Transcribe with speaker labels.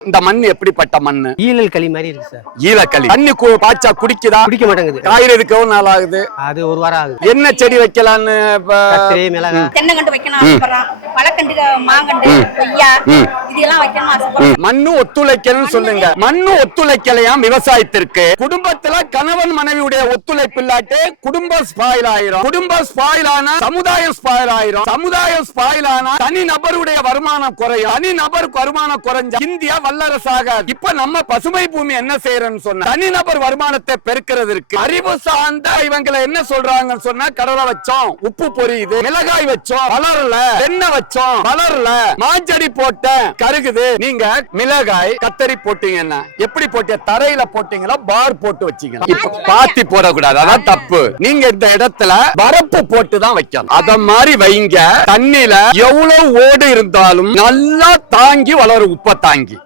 Speaker 1: இந்த மண் எப்படிப்பட்ட மண்ணு
Speaker 2: ஈழல் களி மாதிரி இருக்கு சார்.
Speaker 1: ஈலக்களி தண்ணி கு- பாய்ச்சா குடிக்குதா?
Speaker 2: குடிக்க மாட்டேங்குது.
Speaker 1: காய்கறிக்கு எவ்வளவு நாள் ஆகுது?
Speaker 2: அது ஒரு வாரம் ஆகுது.
Speaker 1: என்ன செடி வைக்கலான்னு இப்ப
Speaker 2: கத்திரி மிளகா
Speaker 3: தென்னங்கண்டு வைக்கணும் பழக்கண்டு மாங்கண்டு கொய்யா.
Speaker 1: மண்ணு ஒத்துழைக்கணும்னு சொல்லுங்க. மண்ணு ஒத்துழைக்கலையாம் விவசாயத்திற்கு? குடும்பத்துல கணவன் மனைவியுடைய ஒத்துழைப்பு இல்லாட்டி குடும்பம் ஸ்பாயில் ஆயிரும் குடும்பம் ஸ்பாயில் ஆனா சமுதாயம் ஸ்பாயில் ஆயிரும் சமுதாயம் ஸ்பாயில் ஆனா தனி நபருடைய வருமானம் குறையும். தனி நபருக்கு வருமானம் குறைஞ்சா இந்தியா வல்லரசாக. இப்ப நம்ம பசுமை பூமி என்ன செய்யறோம்னு சொன்னா தனிநபர் வருமானத்தை பெருக்கிறதுக்கு அறிவு சார்ந்த இவங்களை என்ன சொல்றாங்கன்னு சொன்னா கடலை வச்சோம் உப்பு பொரியுது மிளகாய் வச்சோம் வளரல தென்னை வச்சோம் வளரல மாஞ்செடி போட்டேன் கருகுது நீங்க மிளகாய் கத்தரி போட்டீங்கன்னா எப்படி போட்டீங்க தரையில போட்டீங்களா பார் போட்டு வச்சீங்களா இப்ப பாத்தி போடக்கூடாது. அதான் தப்பு. நீங்க இந்த இடத்துல வரப்பு போட்டு தான் வைக்கணும். அத மாதிரி வைங்க. தண்ணில எவ்வளவு ஓடு இருந்தாலும் நல்லா தாங்கி வளரும் உப்ப தாங்கி.